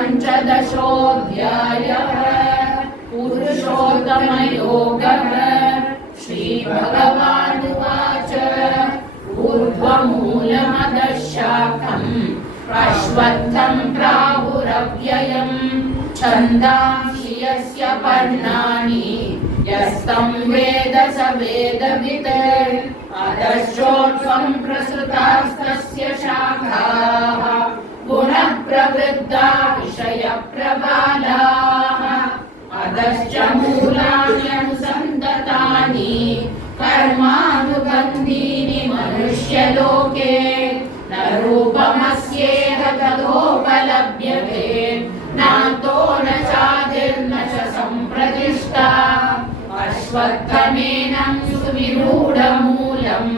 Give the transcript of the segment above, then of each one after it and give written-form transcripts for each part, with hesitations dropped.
पञ्चदशोऽध्यायः। पुरुषोत्तमयोगः। श्रीभगवानुवाच ऊर्ध्वमूलमधः शाखम् अश्वत्थं प्राहुरव्ययम् छन्दांसि यस्य पर्णानि यस्तं वेद स वेदवित् अधश्चोर्ध्वं प्रसृतास्तस्य शाखाः गुणप्रवृद्धा विषयप्रबालाः अधश्च मूलान्यनुसन्ततानि कर्मानुबन्धीनि मनुष्यलोके न रूपमस्येह तथोपलभ्यते नान्तो न चादिर्न च सम्प्रतिष्ठा अश्वत्थमेनं सुविरूढमूलम्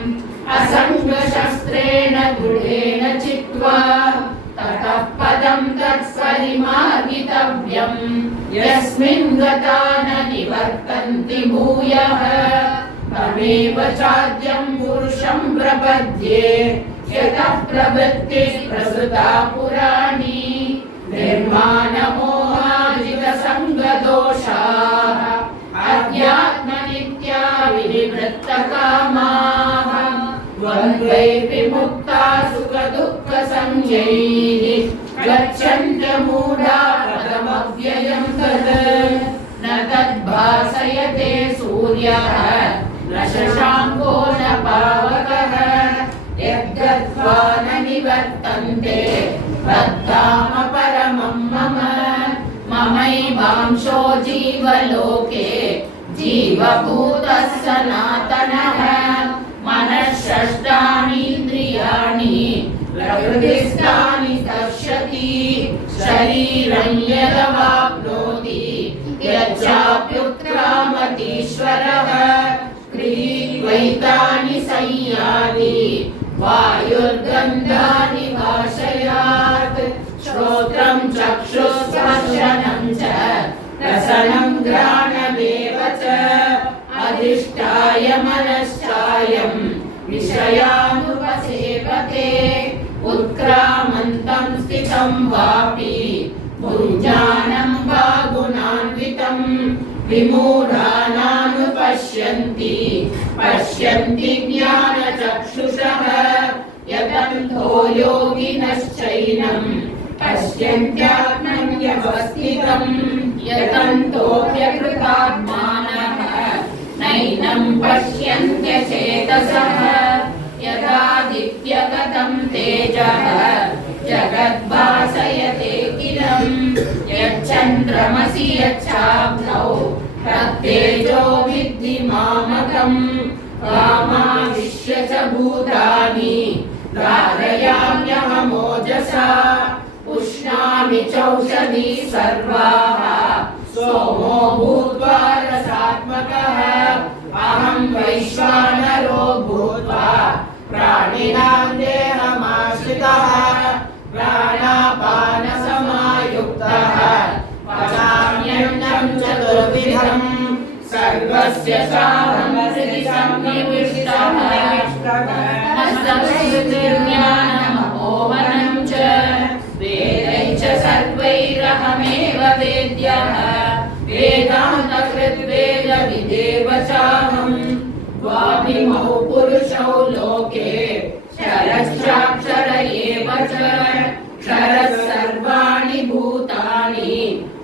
असङ्गशस्त्रेण दृढेन चित्वा ततः पदं तत्परिमार्गितव्यम् यस्मिन् गता न निवर्तन्ति भूयः तमेव चाद्यं पुरुषं प्रपद्ये यतः प्रवृत्तिः प्रसृता पुराणी निर्माणमोहाजितसङ्गदोषाः अध्यात्मनित्या विनिवृत्तकामाः द्वन्द्वैर्विमुक्ता सुखदुःखसंज्ञैः गच्छन्त्यमूढा पदमव्ययं तत् न तद्भासयते सूर्यः न शशाङ्को न पावकः यद्गत्वा न निवर्तन्ते तद्धाम परमं मम ममैवांशो जीवलोके जीवभूतः सनातनः मनः षष्ठानीन्द्रियाणि प्रकृतिस्थानि दर्शति शरीरं यदवाप्नोति यच्चाप्युत्क्रामतीश्वरः गृहीत्वैतानि संयाति वायुर्गन्धानि वाशयात् श्रोत्रं चक्षुस्पर्शनं च रसनं घ्राणमेव च अधिष्ठाय मनश्चायं विषयानुपसेवते उत्क्रामन्तं स्थितं वापि भुञ्जानं वा गुणान्वितं विमूढानानुपश्यन्ति पश्यन्ति ज्ञानचक्षुषः यतन्तो योगिनश्चैनं पश्यन्त्यात्मन्यवस्थितं यतन्तोऽप्यकृतात्मानः नैनं पश्यन्त्यचेतसः यदादित्यगतं तेजः जगद्भासयतेऽखिलं यच्चन्द्रमसि यच्चाग्नौ तत्तेजो विद्धि मामकम् कामाविश्य च भूतानि धारयाम्यहमोजसा पुष्णामि चौषधी सर्वाः सोमो भूत्वा रसात्मकः अहं वैश्वानरो भूत्वा प्राणिनां देहमाश्रितः प्राणापानसमायुक्तः पचाम्यन्नं चतुर्विधम् सर्वस्य साहं हृदि सन्निविष्टः ज्ञानमपोहनं च वेदैः च सर्वैरहमेव वेद्यः वेदान्तकृद्वेदविदेव चाहं द्वाभिमौ पुरुषौ लोके क्षरश्चाक्षर एव च क्षरः सर्वाणि भूतानि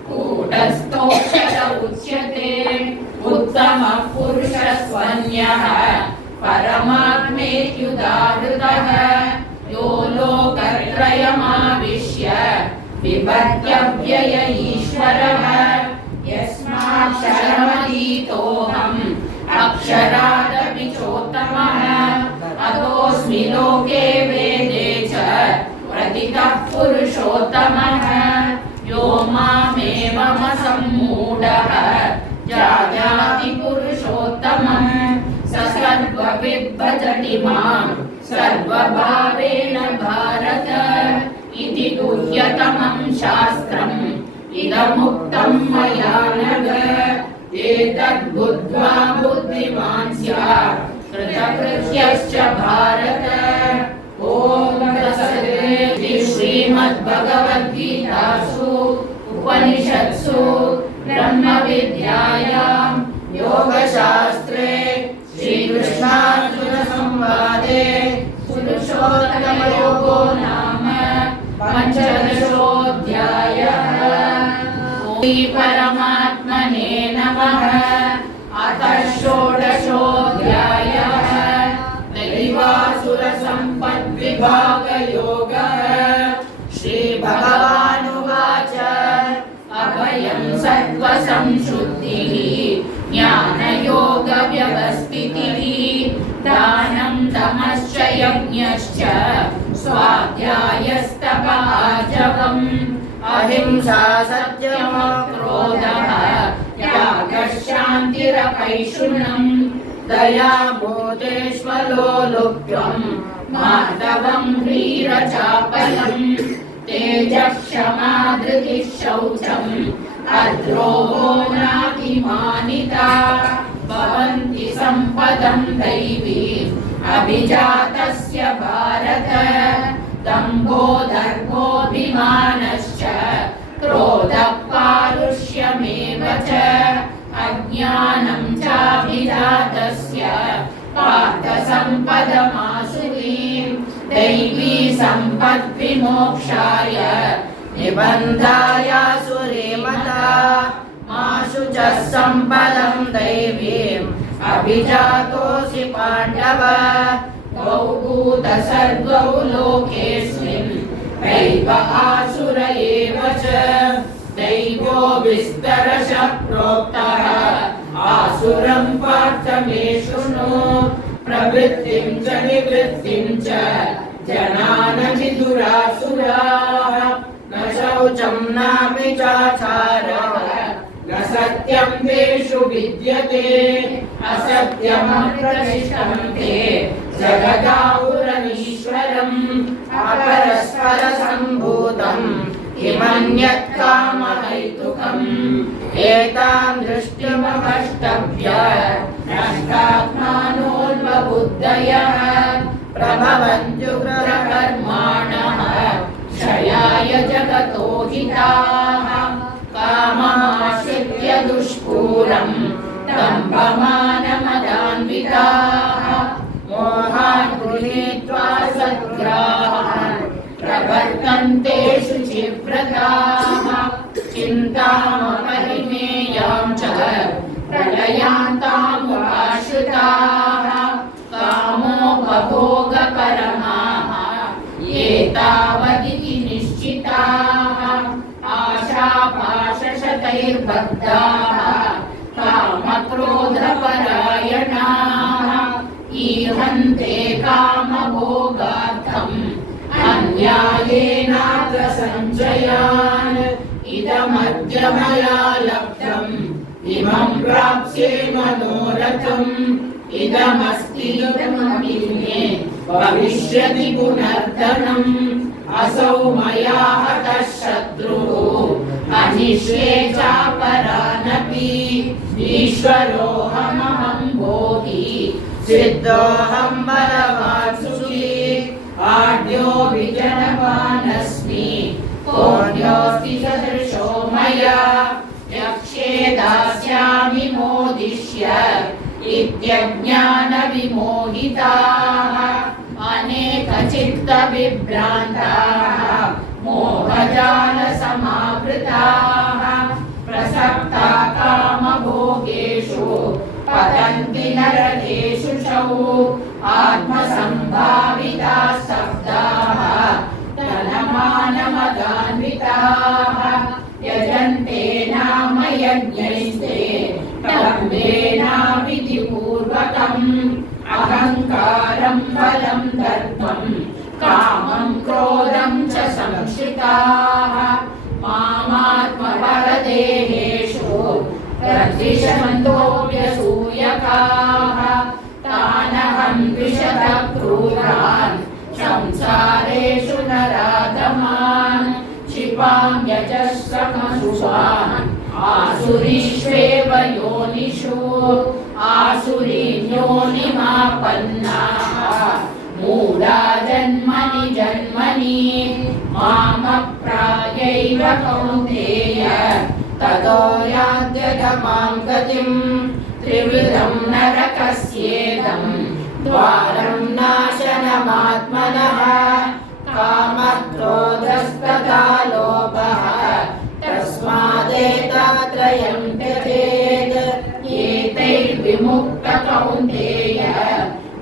कूटस्थोऽक्षर उच्यते उत्तमः पुरुषस्त्वन्यः परमात्मेत्युदाहृतः यो लोकत्रयमाविश्य बिभर्त्यव्यय ईश्वरः यस्माक्षरमतीतोऽहम् अक्षरादपि चोत्तमः अतोऽस्मि लोके वेदे च प्रतितः पुरुषोत्तमः यो मामेवमसम्मूढः जानाति पुरुषोत्तमं स सर्वविद्भजति मां सर्वभावेन भारत इति गुह्यतमं शास्त्रम् इदमुक्तं मया नघ एतद्बुद्ध्वा बुद्धिमान् स्यात् कृतकृत्यश्च भारत। ॐ तत्सत् श्रीमद्भगवद्गीतासु उपनिषत्सु ब्रह्मविद्यायां योगशास्त्रे श्रीकृष्णार्जुनसंवादे पुरुषोत्तमयोगो नाम पञ्चदशोऽध्यायः। श्री परमात्मने नमः। अथ षोडशोऽध्यायः। दैवासुरसम्पद्विभागयोगः। श्रीभगवानुवाच अभयं सत्त्वसंशुद्धिः ज्ञानयोगव्यवस्थितिः दानं दमश्च यज्ञश्च स्वाध्यायस्तपःजपम् अहिंसा सत्यमक्रोधः त्यागः शान्तिरपैशुनम् दया भूतेष्वलोलुप्त्वम् मार्दवम् ह्रीरचापलम् तेजः क्षमा धृतिः शौचम् अद्रोहो नातिमानिता भवन्ति सम्पदम् दैवीम् अभिजातस्य भारत दम्भो दर्भोऽभिमानश्च क्रोधः पारुष्यमेव च अज्ञानं चाभिजातस्य पार्थ सम्पदमासुरीम् दैवी सम्पद्विमोक्षाय निबन्धायासुरीमता माशु च सम्पदं दैवीम् अभिजातोऽसि पाण्डव द्वौ भूतसर्गौ लोकेऽस्मिन् दैव आसुर एव च दैवो विस्तरशः प्रोक्तः आसुरं पार्थ मे शृणु प्रवृत्तिं च निवृत्तिं च जनान विदुरासुराः न शौचं नापि चाचारः न सत्यं तेषु विद्यते असत्यमप्रतिष्ठं ते जगदाहुरनीश्वरम् अपरस्परसम्भूतम् किमन्यत् कामहैतुकम् एतां दृष्टिमवष्टभ्य नष्टात्मानोऽल्पबुद्धयः प्रभवन्त्युग्रकर्माणः क्षयाय जगतो हिताः काममाश्रित्य दुष्पूरम् दम्भमानमदान्विताः मोहान् गृहीत्वा सद्ग्राहान् प्रवर्तन्ते शुचिव्रताः चिन्तामपरिमेयां च प्रलयान्तामुपाश्रिताः कामोपभोगपरमाः एतावदिति निश्चिताः आशापाशशतैर्बद्धाः कामक्रोधपरायणाः ईहन्ते कामभोगार्थम् अन्यायेनार्थसञ्चयान् इदमद्य मया लब्धम् इमं प्राप्स्ये मनोरथम् इदमस्ति इदमपि मे भविष्यति पुनर्धनम् असौ मया हतः शत्रुः अनिष्ये चापरानपि ईश्वरोऽहमहं भोगी सिद्धोऽहं बलवान् सुखी आढ्यो विजनवानस्मि कोऽन्योऽस्ति सदृशो मया यक्ष्ये दास्यामि मोदिष्य इत्यज्ञानविमोहिताः अनेकचित्तविभ्रान्ताः मोहजालसमावृताः प्रसक्ता कामभोगेषु पतन्ति नरकेषु च आत्मसम्भाविताः स्तब्धाः धनमानमदान्विताः यजन्ते नाम यज्ञैस्ते तम्बेनाविधिपूर्वकम् अहङ्कारं बलं दर्पं कामं क्रोधं च संश्रिताः मामात्मबलदेहेषु प्रद्विषन्तोऽप्यसूयकाः तानहं द्विषतः क्रूरान् संसारेषु नराधमान् क्षिपाम्यजस्रमसुषान् आसुरीष्वेव योनिषु आसुरीं योनिमापन्नाः मूढा जन्मनि जन्मनि मामप्रायैव कौन्तेय ततो यात्यधमां गतिम् त्रिविधं नरकस्येदं द्वारं नाशनमात्मनः कामः क्रोधस्तथा लोभः तस्मादेतात्रयं त्यजेत् एतैर्विमुक्तः कौन्तेय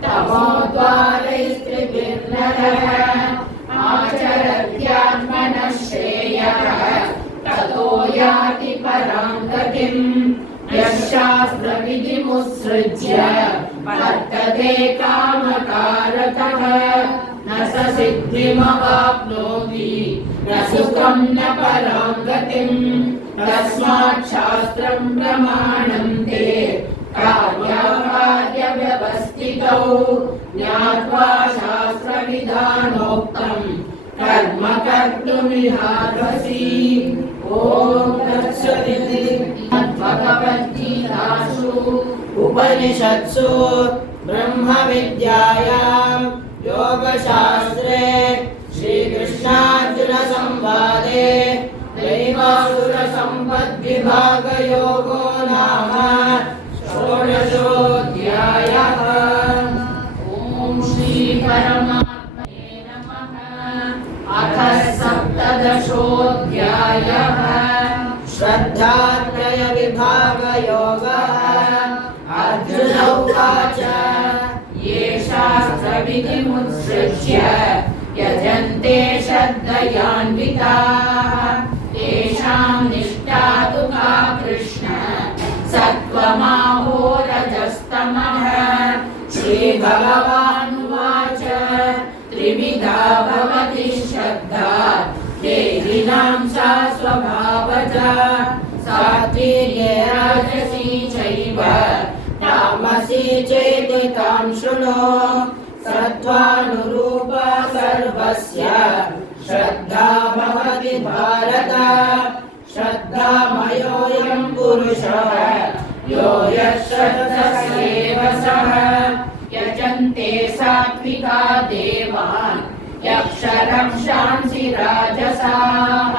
तमोद्वारैस्त्रिभिर्नरः आचरत्यात्मनः श्रेयः ततो याति परां गतिम् यः शास्त्रविधिमुत्सृज्य वर्तते कामकारतः न स सिद्धिमवाप्नोति न सुखं न परां गतिम् तस्मात् शास्त्रं प्रमाणं ते कार्याकार्यव्यवस्थितौ ज्ञात्वा शास्त्रविधानोक्तं कर्म कर्तुमिहार्हसि। ॐ तत्सदिति भगवद्गीतासु उपनिषत्सु ब्रह्मविद्यायां योगशास्त्रे श्रीकृष्णार्जुनसंवादे दैवासुरसम्पद्विभागयोगो नाम षोडशोऽध्यायः। ॐ श्रीपरमात्मने नमः। अथ सप्तदशोऽध्यायः। श्रद्धात्रयविभागयोगः। अर्जुन उवाच ये शास्त्रविधिमुत्सृज्य यजन्ते श्रद्धयान्विताः तेषां निष्ठा तु का कृष्ण सत्त्वमाहो रजस्तमः। श्रीभगवानुवाच त्रिविधा भवति श्रद्धा देहिनां सा स्वभावजा सात्विके राजसी चैव तामसी चेति तां शृणु। सत्त्वानुरूपा सर्वस्य श्रद्धा भवति भारत। श्रद्धामयोऽयं पुरुषः यो यः श्रद्धस्येव सः। यजन्ते सात्विका देवान् यक्षरक्षांसि राजसाः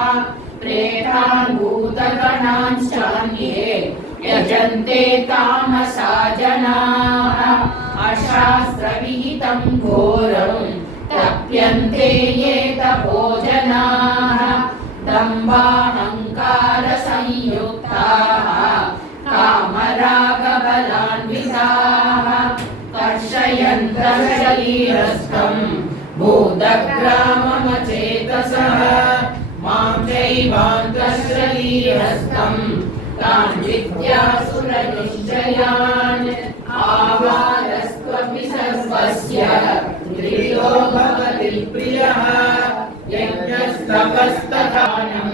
प्रेतान् भूतगणांश्चान्ये यजन्ते तामसा जनाः। अशास्त्रविहितं घोरं तप्यन्ते ये तपोजनाः दम्भाहङ्कारसंयुक्ताः कामरागबलान्विताः कर्षयन्तः शरीरस्थं भूतग्राममचेतसः मां चैवान्तः शरीरस्थं तान् विद्यासुरनिश्चयान्। आहारस्त्वपि सर्वस्य प्रियो भवति प्रियः यज्ञस्तपस्तथानं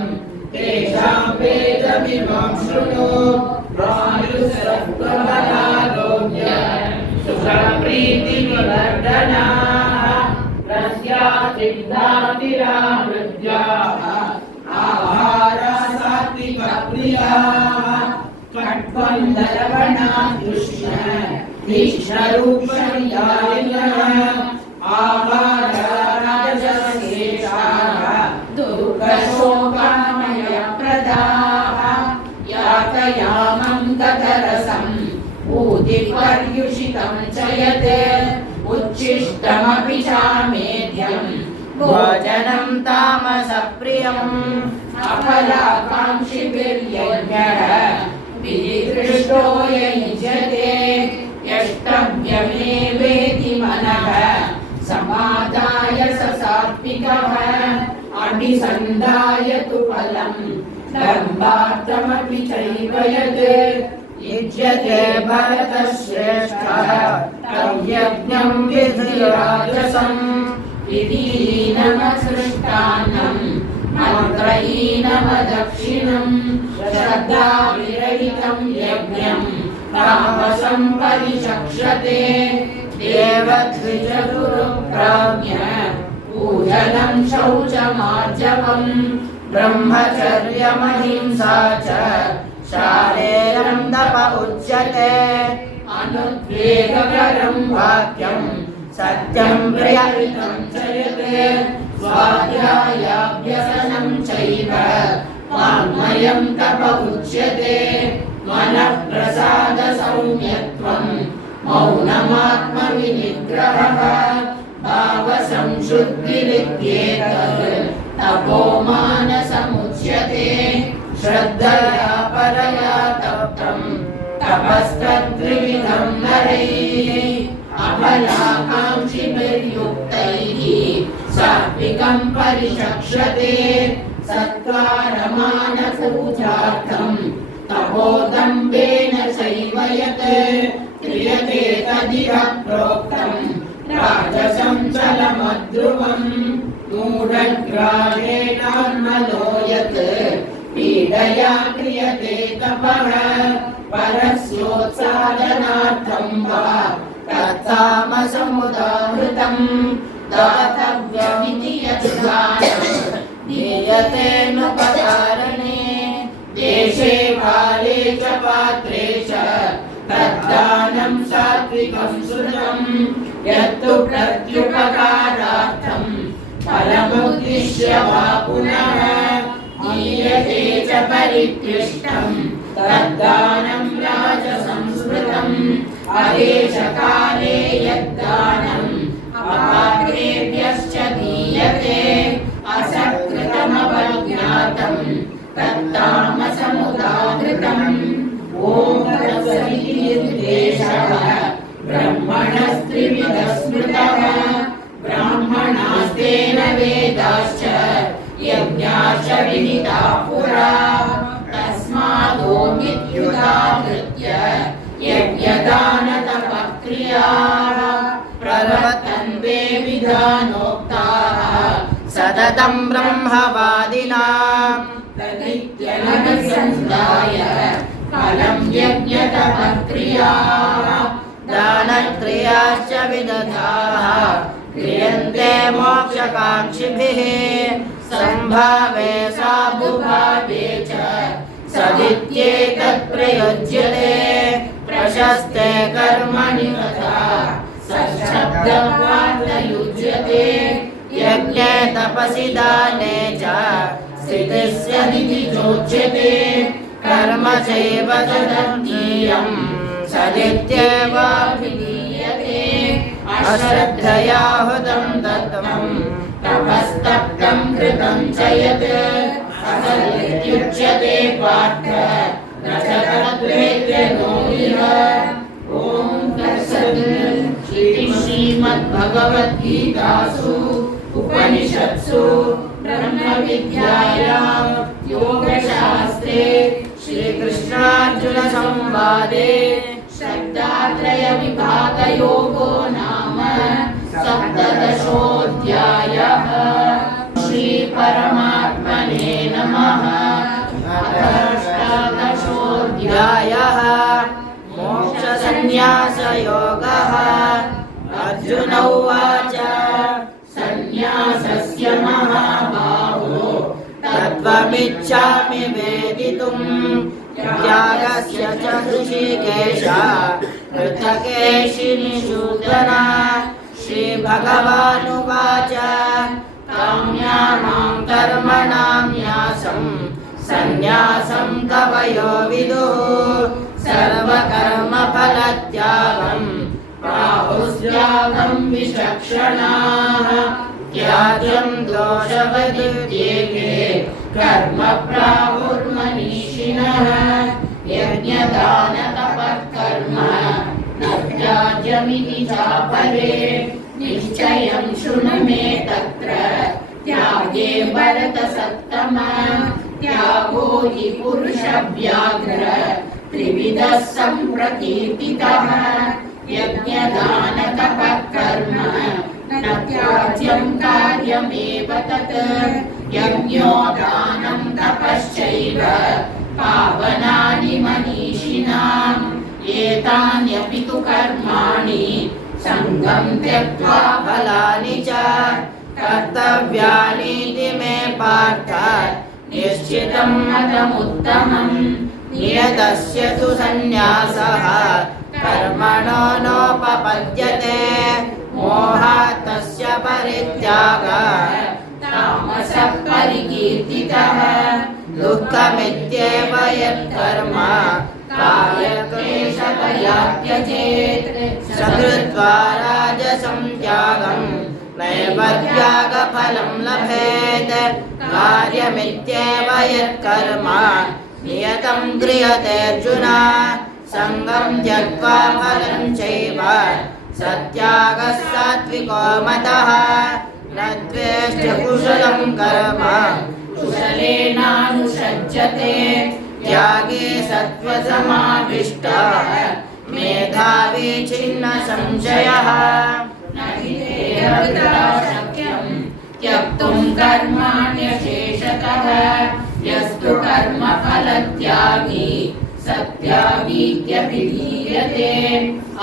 तेषां वेदमिमं शृणु। वायुसत्त्वबलारोग्य सुखप्रीतिविवर्धनाः रस्या सिद्धातिरावृद्याः आहारा सात्विकप्रियाः कट्वं दलवणादृश्य तीक्ष्णरूपयायिनः आहाराराजसेषाः दुःखशोकामयप्रदाः यातयामं गतरसम् ऊतिपर्युषितं च यत् उच्छिष्टमपि चामेध्यं भोजनं तामसप्रियम् अफलाकाङ्क्षिभिर्यज्ञः विधिदृष्टो य युज्यते यष्टव्यमेवेति मनः समादाय स सात्विकः अभिसन्धाय तु फलं धर्मार्थमपि चैव यत् युज्यते भरतश्रेष्ठः तं यज्ञं विधिराजसम् विधिहीनमसृष्टान्नं मन्त्रहीनमदक्षिणं श्रद्धाविरहितं यज्ञं तामसं परिचक्षते। देवद्विजगुरुप्राज्ञ पूजनं शौचमार्जवं ब्रह्मचर्यमहिंसा च शारीरं तप उच्यते। अनुद्वेगकरं वाक्यं सत्यं प्रियहितं च यत् स्वाध्यायाभ्यसनं चैव वाङ्मयं तप उच्यते मनः प्रसाद सौम्यत्वं मौनमात्मविनिग्रहः भावसंशुद्धिरित्येतत् तपो मानसमुच्यते श्रद्धया परया तप्तं तपस्तद्विविधं नरैः अफलाकाङ्क्षिभिर्युक्तैः सात्विकं परिचक्षते सत्कारमानपूजार्थं तपोदम्भेन चैव यत् क्रियते तदिह प्रोक्तं राजसं चलमध्रुवम् मूढग्राहेणान्मलो यत् पीडया क्रियते तपः परस्योत्सादनार्थं वा तत्तामसमुदाहृतं दातव्यमिति यद्गानं दीयतेऽनुपकारणे देशे काले च पात्रे च तद्दानं सात्विकं श्रुतं यत्तु प्रत्युपकारार्थं फलमुद्दिश्य वा पुनः दीयते च परिक्लिष्टं तद्दानं राजसंस्मृतम् आदेशकाले यद्दानम् अपात्रेभ्यश्च दीयते असत्कृतमवज्ञातं तत्तामसमुदाहृतम् ॐ तत्सदितिर्देशः ब्रह्मणस्त्रिविधः स्मृतः ब्राह्मणास्तेन वेदाश्च यज्ञाश्च विहिताः पुरा तस्मादोमित्युदाहृत्य यज्ञदानतपक्रियाः प्रवर्तन्ते विधानोक्ताः सततं ब्रह्मवादिनां तदित्यनभिसंधाय फलं यज्ञतपक्रियाः दानक्रियाश्च विदधाः क्रियन्ते मोक्षकाङ्क्षिभिः सम्भावे साधुभावे च सदित्येतत् प्रयुज्यते प्रशस्ते कर्मणि तथा सच्छब्दवार्तयुज्यते यज्ञे तपसि दाने च स्थितिस्यदिति चोच्यते कर्म चैव तदर्थीयं सदित्येवाभिधीयते अश्रद्धया हुतं तत्त्वं तपस्तप्तं कृतं च यत् असदित्युच्यते पार्थ न च तद्वेद्यनो इह ॐ तत्सत् श्रीमद्भगवद्गीतासु उपनिषत्सु ब्रह्मविद्यायां योगशास्त्रे श्रीकृष्णार्जुनसंवादे शब्दात्रयविभागयोगो नाम सप्तदशोऽध्यायः। श्रीपरमात्मने नमः। अष्टादशोऽध्यायः मोक्षसंन्यासयोगः। अर्जुन उवाच सन्न्यासस्य महाबाहो तत्त्वमिच्छामि वेदितुम् त्यागस्य च ऋषिकेश पृथकेशिनिषूदन। श्रीभगवानुवाच काम्यानां कर्मणां न्यासं सन्न्यासं कवयो विदुः सर्वकर्मफलत्यागं प्राहुस्त्यागं विचक्षणाः। त्याज्यं दोषवदित्येके कर्म प्राहुर्मनीषिणः। यज्ञदानतपः कर्म न त्याज्यमिति चापरे निश्चयं शृणु मे तत्र त्यागे भरतसत्तम। त्यागो हि पुरुषव्याघ्र त्रिविधः सम्प्रकीर्तितः। यज्ञदानतपः कर्म न त्याज्यं कार्यमेव तत्। यज्ञो दानं तपश्चैव पावनानि मनीषिणाम्। एतान्यपि तु कर्माणि सङ्गं त्यक्त्वा फलानि च कर्तव्यानीति मे पार्थ निश्चितं मतमुत्तमम्। नियतस्य तु सन्न्यासः कर्मणो नोपपद्यते। मोहात् तस्य परित्यागः कीर्तितः दुःखमित्येव यत्कर्म कायक्लेशतया त्यजेत् सकृत्वा राजसं त्यागं नैव त्यागफलं लभेत् कार्यमित्येव यत्कर्म नियतं क्रियते अर्जुन संगं त्यक्त्वा फलं चैव सत्यागः सात्विको मतः न द्वेष्टि कुशलं कर्म कुशलेनानुषज्यते त्यागे सत्त्वसमाविष्टः मेधावी छिन्न संशयः न हि देहभृता शक्यं त्यक्तुं कर्माण्यशेषतः यस्तु कर्मफलत्यागी सत्यागीत्यभिधीयते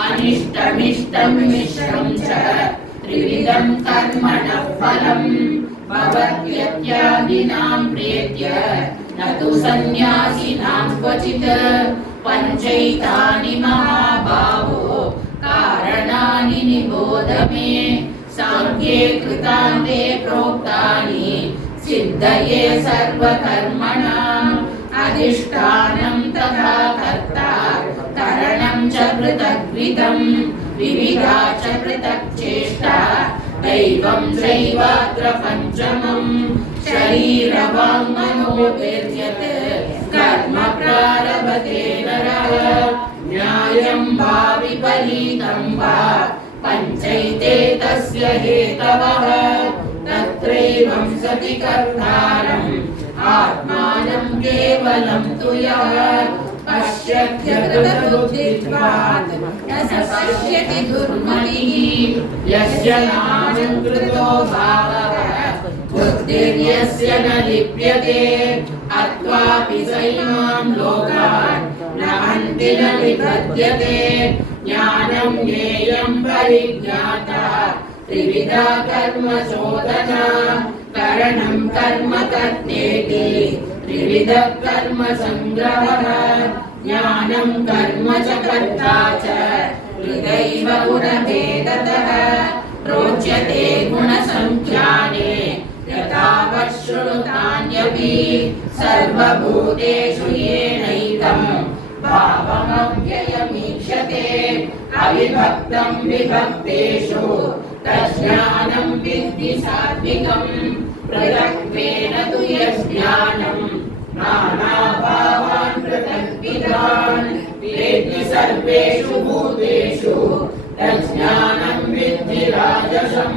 अनिष्टमिष्टं मिश्रं च त्रिविधं कर्मणः फलम् भवत्यत्यागिनां प्रेत्य न तु सन्न्यासिनां क्वचित् पञ्चैतानि महाबाहो कारणानि निबोध मे साङ्ख्ये कृतान्ते प्रोक्तानि सिद्धये सर्वकर्मणाम् अधिष्ठानं तथा कर्ता करणं च पृथग्विधं विविधा च पृथक् चेष्टा दैवं चैवात्र पञ्चमं शरीरवाङ्मनोभिर्यत् कर्म प्रारभते नरः न्यायं वा विपरीतं वा पञ्चैते तस्य हेतवः तत्रैवं सति कर्तारम् आत्मानं केवलं तु यः पश्यत्यकृतबुद्धित्वात् न स पश्यति दुर्मतिः यस्य नाहङ्कृतो भावः बुद्धिर्यस्य न लिप्यते अत्वापि स इमां लोकान् न हन्ति न निबध्यते ज्ञानं ज्ञेयं परिज्ञाता त्रिविधा कर्म चोदना करणं कर्म कर्तेति त्रिविधः कर्म संग्रहः ज्ञानं कर्म च कर्ता च हृदैव गुणभेदतः प्रोच्यते गुणसङ्ख्याने यथावत् शृणुतान्यपि सर्वभूतेषु येनैकं भावमव्ययमीक्षते अविभक्तं विभक्तेषु तज्ज्ञानं विद्धि सात्विकं पृथक्त्वेन तु यज्ज्ञानं नानाभावान् पृथग्विधान् वेत्ति सर्वेषु भूतेषु तज्ज्ञानं विद्धि राजसं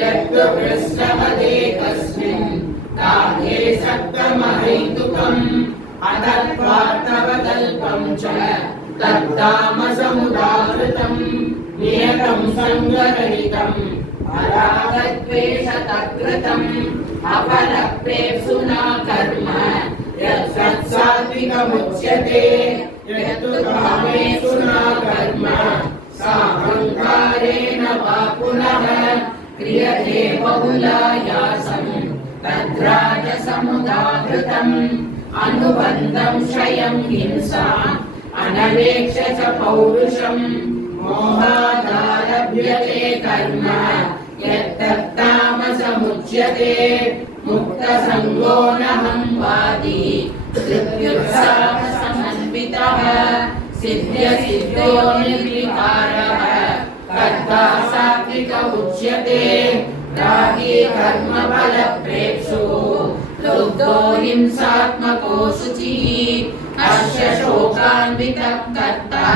यत्तु कृष्णवदेकस्मिन् कार्ये सत्त्वमहैतुकम् अतत्त्वार्थवदल्पं च तत्तामसमुदाहृतं नियतं सङ्गरहितं अरागद्वेषतकृतम् अपलप्रेप्सुना कर्म यत्सत्सात्विकमुच्यते यत्तु कामेषु न कर्म साहङ्कारेण वा पुनः क्रियते बहुलायासं तद्राजसमुदाहृतम् अनुबन्धं क्षयं हिंसा अनवेक्ष च पौरुषम् मोहादारभ्यते कर्म यत्तत्तामसमुच्यते मुक्तसङ्गो नहं वादी धृत्युत्साहसमन्वितः सिद्ध्यसिद्ध्यो निर्विकारः कर्ता सात्विक उच्यते रागी कर्मफलप्रेप्सु लुब्धो हिंसात्मको शुचिः हर्ष शोकान्वितः कर्ता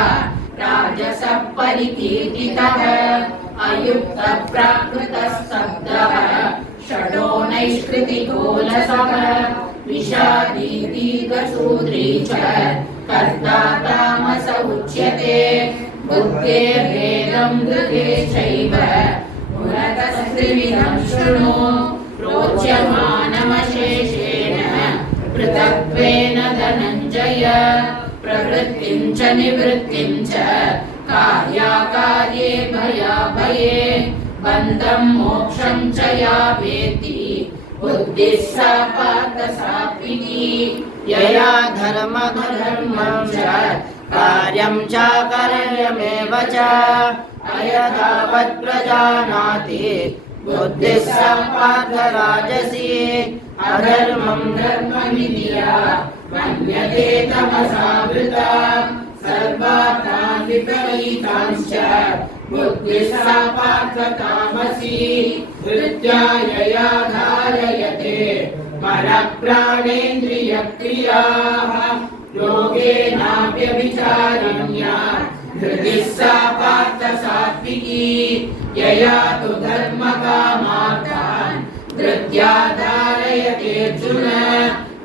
राजसः परिकीर्तितः अयुक्तः प्राकृतस्तब्धः षडो नैष्कृतिकोलसः विषादी दीर्घशूद्री च कर्ता तामस उच्यते बुद्धेर्भेदं गृहे चैव पुरतस्त्रिविधं शृणु रोच्यमानमशेषेण पृथक्त्वेन धनञ्जय प्रवृत्तिं च निवृत्तिं च कार्याकार्ये भयाभये बन्धं मोक्षं च या वेत्ति बुद्धिः सा पार्थ सात्विकी यया धर्मधर्मं च कार्यं च करणीयमेव च अयथावत् प्रजानाति बुद्धिः सा पार्थ राजसी अधर्मं धर्ममिधिया मन्यते तमसावृता सर्वार्थान् विपरीतांश्च बुद्धिः सा पार्थ तामसी धृत्यायया धारयते मनः प्राणेन्द्रियक्रियाः योगेनाव्यभिचारिण्या धृतिः सा पार्थ सात्विकी यया तु धर्मकामार्थान् धृत्या धारयतेऽर्जुन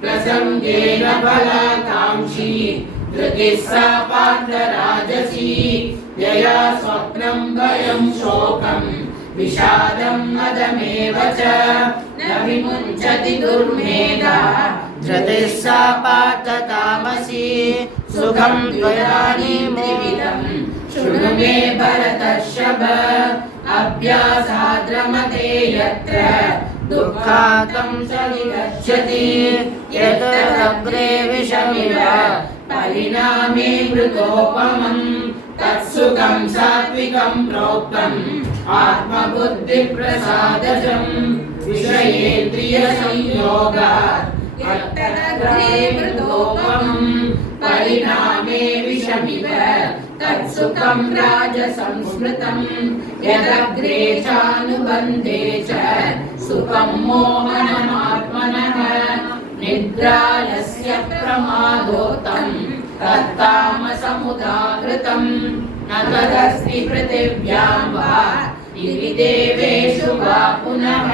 प्रसङ्गेन फलाकाङ्क्षी धृतिः सा पार्थ राजसी यया स्वप्नं भयं शोकं विषादं मदमेव च न विमुञ्चति दुर्मेधा धृतिः सा पार्थ तामसी सुखं त्वयानीमिदं शृणु मे भरतर्षभ अभ्यासाद्रमते यत्र दुःखातं च निगच्छति यतदग्रे विषमिव परिणामे मृतोपमम् तत्सुखं सात्विकं प्रोक्तम् आत्मबुद्धिप्रसादजम् विषयेन्द्रियसंयोगात् यतदग्रे मृतोपमम् परिणामे विषमिव तत्सुखं राजसंस्मृतम् यदग्रे चानुबन्धे च सुखं मोहनमात्मनः निद्रालस्य प्रमादोत्तम् तत्तामसमुदाहृतम् न तदस्ति पृथिव्यां वा दिविदेवेषु वा पुनः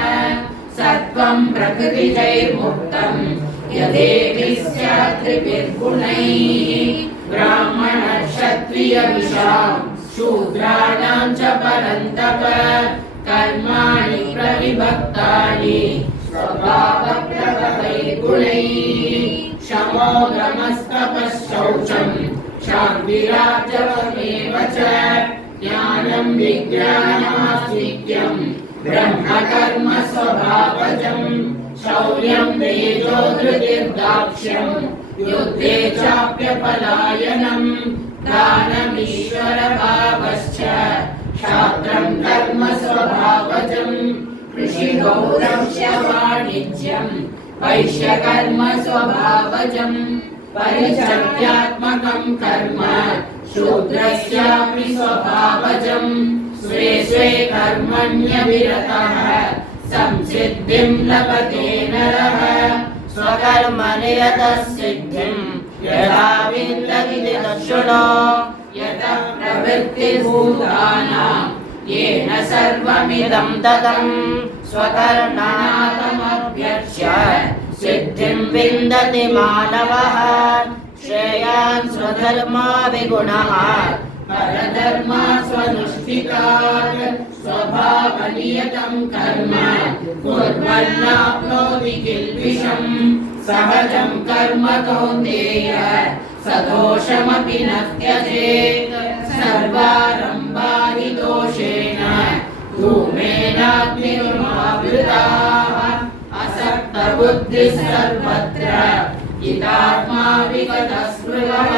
सत्त्वं प्रकृतिजैर्मुक्तम् यदेभिश्च त्रिभिर्गुणैः ब्राह्मणक्षत्रियविशां शूद्राणां च परन्तप कर्माणि प्रविभक्तानि स्वभावप्रभवैर्गुणैः शमोदमस्तपश्चौचं शान्तिराजवमेव च ज्ञानं विज्ञानमास्तिक्यं ब्रह्मकर्म स्वभावजम् शौर्यं तेजो धृतिर्दाक्ष्यं युद्धे चाप्यपलायनं दानमीश्वरभावश्च क्षात्रं कर्म स्वभावजम् कृषिगौरवश्च वाणिज्यं वैश्यकर्म स्वभावजम् परिचर्यात्मकं कर्म शूद्रस्यापि स्वभावजम् स्वे स्वे कर्मण्यविरतः संसिद्धिं लभते नरः स्वकर्मनिरतः सिद्धिं यथा विन्दति दक्षिणो यतः प्रवृत्तिर्भूतानां येन सर्वमिदं ततं स्वकर्मणातमभ्यर्च्य सिद्धिं विन्दति मानवः श्रेयान् स्वधर्मा विगुणः परधर्मा स्वनुष्ठितात् स्वभावनियतं कर्म कुर्वन्नाप्नोति किल्बिषम् सहजं कर्म कौन्तेय सदोषमपि न त्यजेत् सर्वारम्भा हि दोषेण धूमेनाग्निर्मावृताः असक्तबुद्धिः सर्वत्र जितात्मा विगतस्पृहः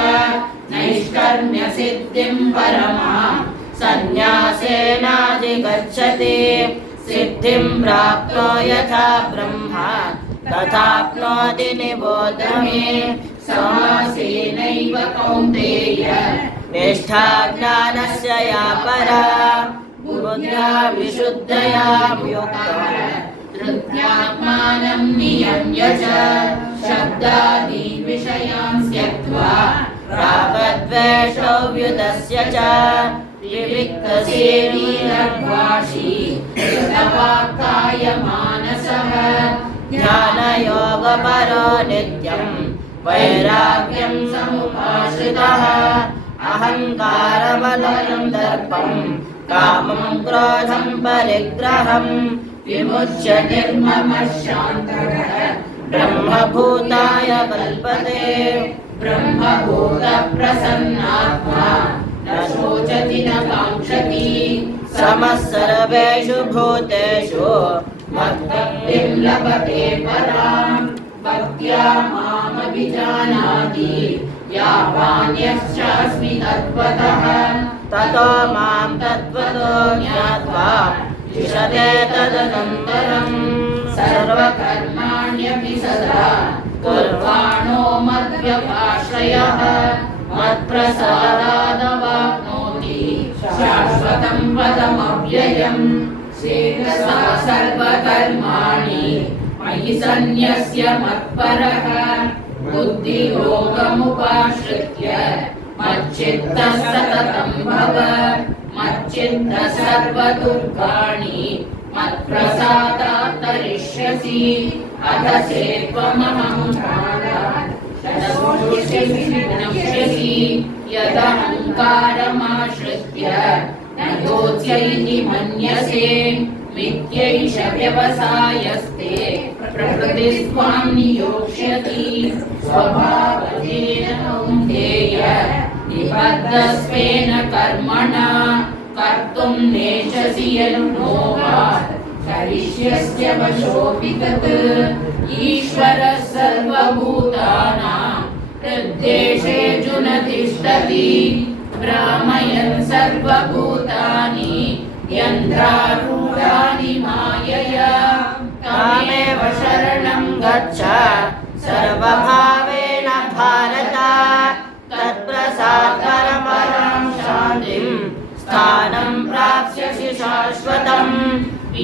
नैष्कर्म्यसिद्धिं परमां सन्न्यासेनाधिगच्छति सिद्धिं प्राप्तो यथा ब्रह्मा तथाप्नोति निबोध मे समासेनैव कौन्तेय निष्ठा ज्ञानस्य या परा बुद्ध्या विशुद्धया युक्तः धृत्यात्मानं नियम्य च शब्दादीन् विषयान् त्यक्त्वा रागद्वेषौ व्युदस्य च विविक्तसेवी लघ्वाशी कृतवाक्कायमानसः ध्यानयोगपरो नित्यं वैराग्यं समुपाश्रितः अहङ्कारबलं दर्पं कामं क्रोधं परिग्रहं विमुच्य निर्ममः शान्तः ब्रह्मभूताय कल्पते ब्रह्मभूतप्रसन्नात्मा न शोचति न काङ्क्षति समः सर्वेषु भूतेषु मद्भक्तिं लभते पराम् भक्त्या मामभिजानाति यावान्यश्चास्मि तत्त्वतः ततो मां तत्त्वतो ज्ञात्वा विशते तदनन्तरं सर्वकर्माण्यपि सदा कुर्वाणो मद्व्यपाश्रयः मत्प्रसादादवाप्नोति शाश्वतं पदमव्ययम् शेषसा सर्वकर्माणि मयि सन्न्यस्य मत्परः बुद्धियोगमुपाश्रित्य मच्चित्तः सततं भव मच्चित्तः सर्वदुर्गाणि मत्प्रसादात् तरिष्यसि अथ चेत्त्वमहङ्कारात् नश्यसि यदहङ्कारमाश्रित्य न योत्स्य इति मन्यसे मिथ्यैष व्यवसायस्ते प्रकृतिस्त्वां नियोक्ष्यति स्वभावजेन कौन्तेय निबद्धस्वेन कर्मणा कर्तुं नेच्छसि यन्नो वा करिष्यस्य वशोऽपि तत् ईश्वरः सर्वभूतानां हृद्देशेऽर्जुन तिष्ठति भ्रामयन् सर्वभूतानि यन्त्रारूढानि मायया तामेव शरणं गच्छ सर्वभावेन भारत तत्प्रसादपरमं शान्तिं स्थानं प्राप्स्यसि शाश्वतम्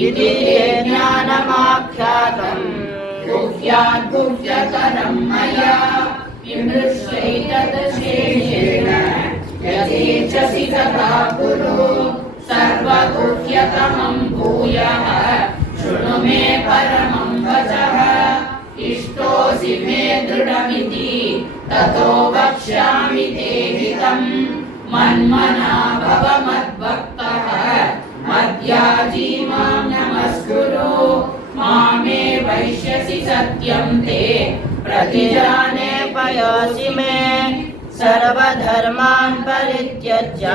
इति ते ज्ञानमाख्यातम् गुह्यात् गुह्यतरं मया विमृश्यैतत् शेषेण यथेच्छसि तथा कुरु सर्वगुह्यतमं भूयः शृणु मे परमं वचः इष्टोऽसि मे दृढमिति ततो वक्ष्यामि ते हितम् मन्मना भव मद्भक्तः मद्याजी मां नमस्कुरु मामे वैष्यसि सत्यं ते प्रतिजाने पयोसि मे सर्वधर्मान् परित्यज्य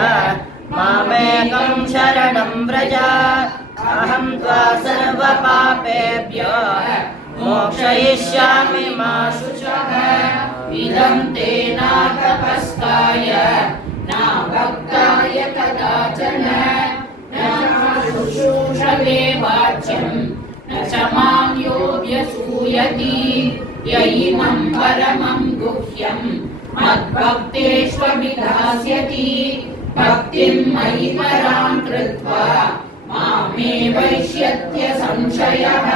मामेकं शरणं व्रज अहं त्वा सर्वपापेभ्यो मोक्षयिष्यामि मा शुचः इदं ते न तपस्काय न भक्ताय कदाचन न शुश्रूषवे वाच्यं न च मां योऽभ्यसूयति य इमं परमं गुह्यं मद्भक्तेष्वभिधास्यति भक्तिं मयि परां कृत्वा मामे वैष्यत्य संशयः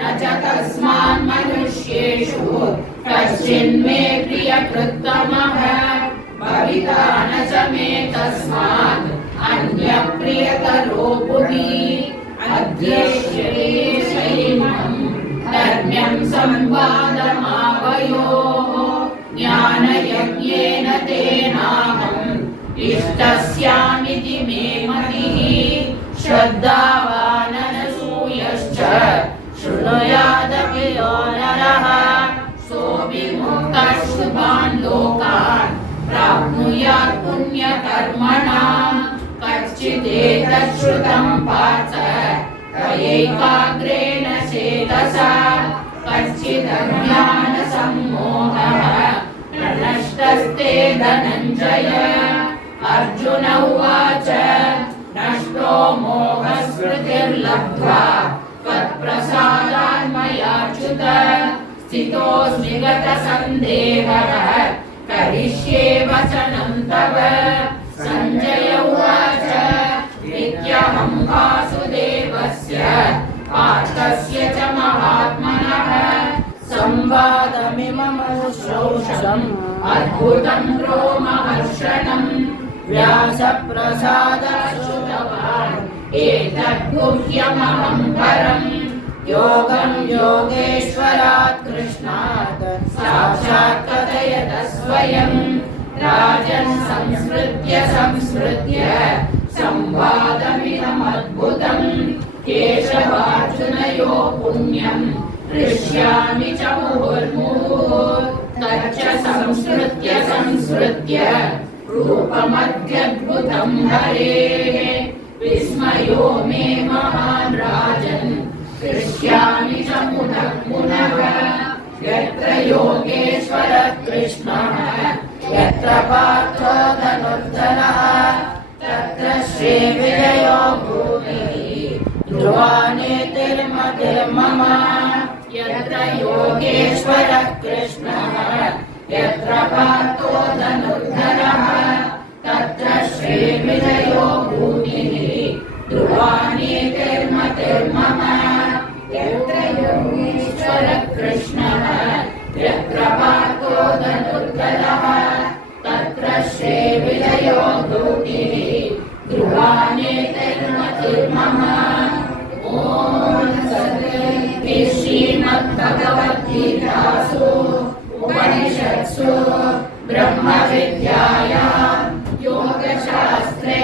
न च तस्मान् मनुष्येषु कश्चिन्मे प्रियकृत्तमः भविता न च मे तस्मात् अन्यप्रियतरो भुवि अध्येष्यते शैनं धर्म्यं संवादमावयोः ज्ञानयज्ञेन तेनाहम् इष्टस्यामिति मे मतिः श्रद्धावाननसूयश्च शृणुयादपि यो नरः सोऽविमुक्तः शुभान् लोकान् प्राप्नुयात् पुण्यकर्मणां कच्चिदेतत् श्रुतं पार्थ त्वयैकाग्रेण चेतसा कच्चिदज्ञानसम्मोहः प्रनष्टस्ते धनञ्जय अर्जुन उवाच नष्टो मोहस्मृतिर्लब्ध्वा त्वत्प्रसादान् मयाच्युत स्थितोऽस्मि गतसन्देहः करिष्ये वचनं तव सञ्जय उवाच नित्यहं वासुदेवस्य पार्थस्य च महात्मनः संवादमिमं श्रौषम् अद्भुतं रोमहर्षणम् व्यासप्रसादश्रुतवान् एतद्गुह्यमहं परम् योगं योगेश्वरात् कृष्णात् साक्षात् कथयत स्वयं राजन् संस्मृत्य संवादमिदमद्भुतं केशवार्जुनयो पुण्यं हृष्यामि च मुहुर्मुहुः तच्च संस्मृत्य रूपमत्यद्भुतं हरेः विस्मयो मे महान् राजन् हृष्यामि च पुनः यत्र योगेश्वरः कृष्णः यत्र पार्थो धनुर्धरः तत्र श्रीविजयो भूमिः योगेश्वरः कृष्णः यत्र पार्थो धनुर्धरः तत्र श्रीविजयो भूतिः ध्रुवा नीतिर्मतिर्मम यत्र योगेश्वरः कृष्णः यत्र पार्थो धनुर्धरः तत्र श्रीविजयो भूतिः ध्रुवा नीतिर्मतिर्मम ॐ तत्सत् श्रीमद्भगवद्गीतासु उपनिषत्सु ब्रह्मविद्यायां योगशास्त्रे